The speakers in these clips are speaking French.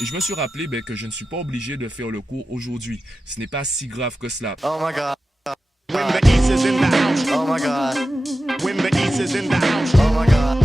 Et je me suis rappelé que je ne suis pas obligé de faire le cours aujourd'hui. Ce n'est pas si grave que cela. Oh my God. When the East is in the house. Oh my God. When the East is in the house. Oh my God.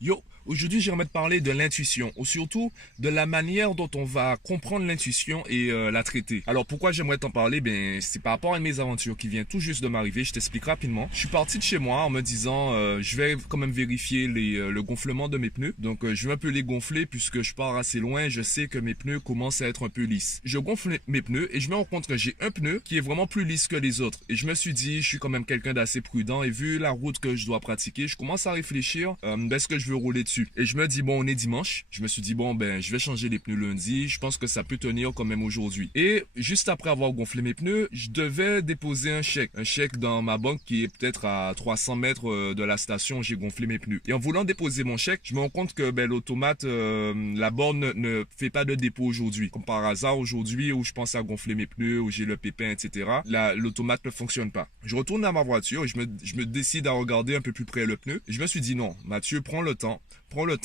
Yo, aujourd'hui j'aimerais te parler de l'intuition, ou surtout de la manière dont on va comprendre l'intuition et la traiter. Alors pourquoi j'aimerais t'en parler? C'est par rapport à une mésaventure qui vient tout juste de m'arriver, je t'explique rapidement. Je suis parti de chez moi en me disant je vais quand même vérifier le gonflement de mes pneus. Donc je vais un peu les gonfler puisque je pars assez loin, je sais que mes pneus commencent à être un peu lisses. Je gonfle mes pneus et je me rends compte que j'ai un pneu qui est vraiment plus lisse que les autres. Et je me suis dit, je suis quand même quelqu'un d'assez prudent et vu la route que je dois pratiquer, je commence à réfléchir est-ce que je veux rouler dessus. Et je me dis, bon, on est dimanche. Je me suis dit, bon, je vais changer les pneus lundi. Je pense que ça peut tenir quand même aujourd'hui. Et juste après avoir gonflé mes pneus, je devais déposer un chèque. Un chèque dans ma banque qui est peut-être à 300 mètres de la station où j'ai gonflé mes pneus. Et en voulant déposer mon chèque, je me rends compte que l'automate, la borne ne fait pas de dépôt aujourd'hui. Comme par hasard, aujourd'hui, où je pense à gonfler mes pneus, où j'ai le pépin, etc., l'automate ne fonctionne pas. Je retourne à ma voiture et je me décide à regarder un peu plus près le pneu. Et je me suis dit, non, Mathieu, prends le temps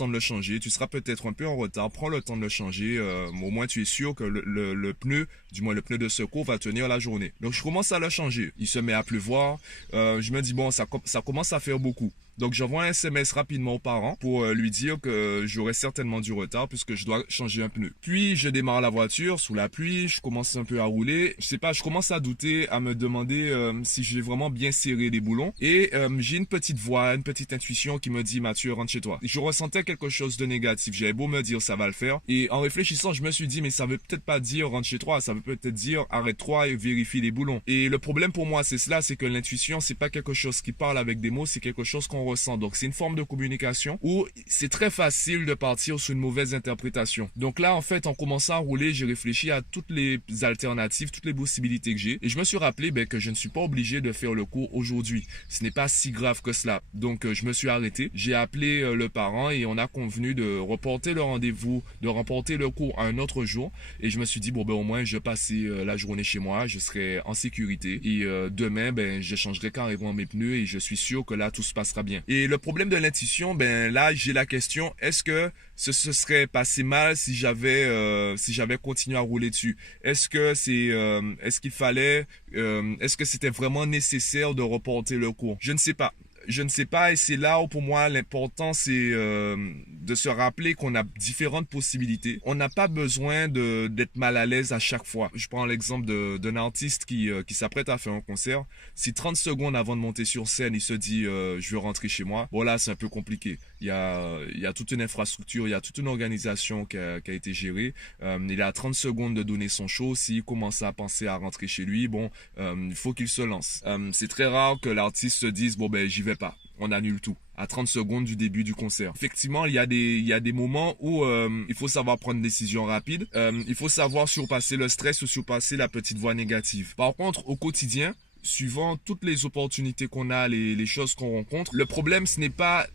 de le changer. Tu seras peut-être un peu en retard. Prends le temps de le changer. Au moins, tu es sûr que le pneu, du moins le pneu de secours, va tenir la journée. Donc, je commence à le changer. Il se met à pleuvoir. Je me dis, bon, ça commence à faire beaucoup. Donc, j'envoie un SMS rapidement aux parents pour lui dire que j'aurai certainement du retard puisque je dois changer un pneu. Puis, je démarre la voiture sous la pluie. Je commence un peu à rouler. Je sais pas, je commence à douter, à me demander si je vais vraiment bien serrer les boulons. Et j'ai une petite voix, une petite intuition qui me dit, Mathieu, rentre chez toi. Je ressentais quelque chose de négatif. J'avais beau me dire, ça va le faire. Et en réfléchissant, je me suis dit, mais ça veut peut-être pas dire rentre chez toi. Ça veut peut-être dire arrête-toi et vérifie les boulons. Et le problème pour moi, c'est cela, c'est que l'intuition, c'est pas quelque chose qui parle avec des mots, c'est quelque chose qu'on ressent. Donc, c'est une forme de communication où c'est très facile de partir sur une mauvaise interprétation. Donc là, en fait, en commençant à rouler, j'ai réfléchi à toutes les alternatives, toutes les possibilités que j'ai. Et je me suis rappelé que je ne suis pas obligé de faire le cours aujourd'hui. Ce n'est pas si grave que cela. Donc, je me suis arrêté. J'ai appelé le parent et on a convenu de reporter le rendez-vous, de remporter le cours à un autre jour. Et je me suis dit, bon, au moins, je vais passer la journée chez moi, je serai en sécurité. Et demain, je changerai carrément mes pneus et je suis sûr que là, tout se passera bien. Et le problème de l'intuition, là, j'ai la question, est-ce que ce serait passé mal si j'avais continué à rouler dessus? Est-ce que est-ce qu'il fallait, est-ce que c'était vraiment nécessaire de reporter le cours? Je ne sais pas. Je ne sais pas et c'est là où pour moi l'important c'est de se rappeler qu'on a différentes possibilités. On n'a pas besoin d'être mal à l'aise à chaque fois. Je prends l'exemple d'un artiste qui s'apprête à faire un concert. Si 30 secondes avant de monter sur scène, il se dit je veux rentrer chez moi. Bon là c'est un peu compliqué. Il y a toute une infrastructure, il y a toute une organisation qui a été gérée. Il a 30 secondes de donner son show. S'il commence à penser à rentrer chez lui, il faut qu'il se lance. C'est très rare que l'artiste se dise j'y vais pas, on annule tout à 30 secondes du début du concert. Effectivement, il y a des moments où il faut savoir prendre une décision rapide, il faut savoir surpasser le stress ou surpasser la petite voix négative. Par contre, au quotidien, suivant toutes les opportunités qu'on a, les choses qu'on rencontre, le problème ce n'est pas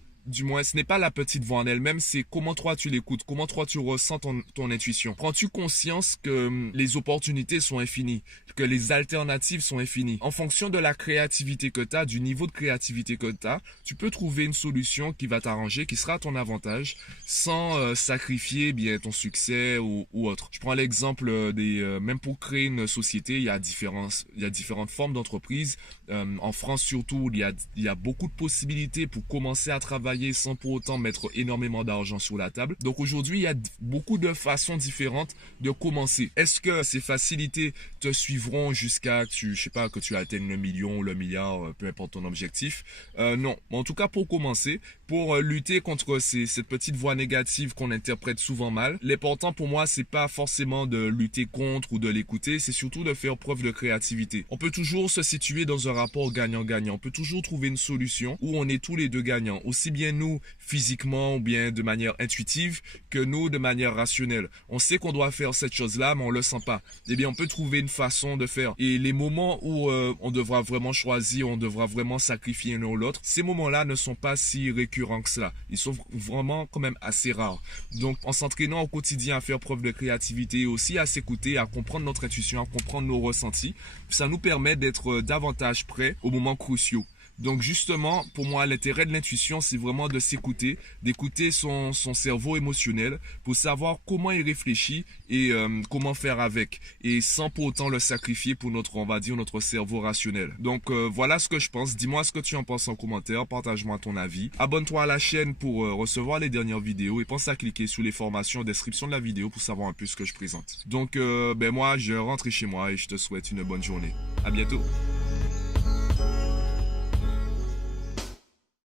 la petite voix en elle-même, c'est comment toi tu l'écoutes, comment toi tu ressens ton intuition. Prends-tu conscience que les opportunités sont infinies, que les alternatives sont infinies? En fonction de la créativité que tu as, du niveau de créativité que tu as, tu peux trouver une solution qui va t'arranger, qui sera à ton avantage, sans sacrifier ton succès ou autre. Je prends l'exemple même pour créer une société, il y a différentes formes d'entreprises. En France surtout, il y a beaucoup de possibilités pour commencer à travailler sans pour autant mettre énormément d'argent sur la table. Donc aujourd'hui, il y a beaucoup de façons différentes de commencer. Est-ce que ces facilités te suivront jusqu'à que tu atteignes le million ou le milliard, peu importe ton objectif? Non. En tout cas, pour commencer, pour lutter contre cette petite voix négative qu'on interprète souvent mal, l'important pour moi, c'est pas forcément de lutter contre ou de l'écouter, c'est surtout de faire preuve de créativité. On peut toujours se situer dans un rapport gagnant-gagnant. On peut toujours trouver une solution où on est tous les deux gagnants. Aussi bien nous physiquement ou bien de manière intuitive que nous de manière rationnelle. On sait qu'on doit faire cette chose-là, mais on le sent pas. On peut trouver une façon de faire. Et les moments où on devra vraiment choisir, on devra vraiment sacrifier l'un ou l'autre, ces moments-là ne sont pas si récurrents que cela. Ils sont vraiment quand même assez rares. Donc, en s'entraînant au quotidien à faire preuve de créativité et aussi à s'écouter, à comprendre notre intuition, à comprendre nos ressentis, ça nous permet d'être davantage prêts aux moments cruciaux. Donc justement, pour moi, l'intérêt de l'intuition, c'est vraiment de s'écouter, d'écouter son cerveau émotionnel pour savoir comment il réfléchit et comment faire avec, et sans pour autant le sacrifier pour notre, on va dire, notre cerveau rationnel. Donc voilà ce que je pense. Dis-moi ce que tu en penses en commentaire, partage-moi ton avis. Abonne-toi à la chaîne pour recevoir les dernières vidéos et pense à cliquer sous les formations en description de la vidéo pour savoir un peu ce que je présente. Donc moi, je rentre chez moi et je te souhaite une bonne journée. À bientôt.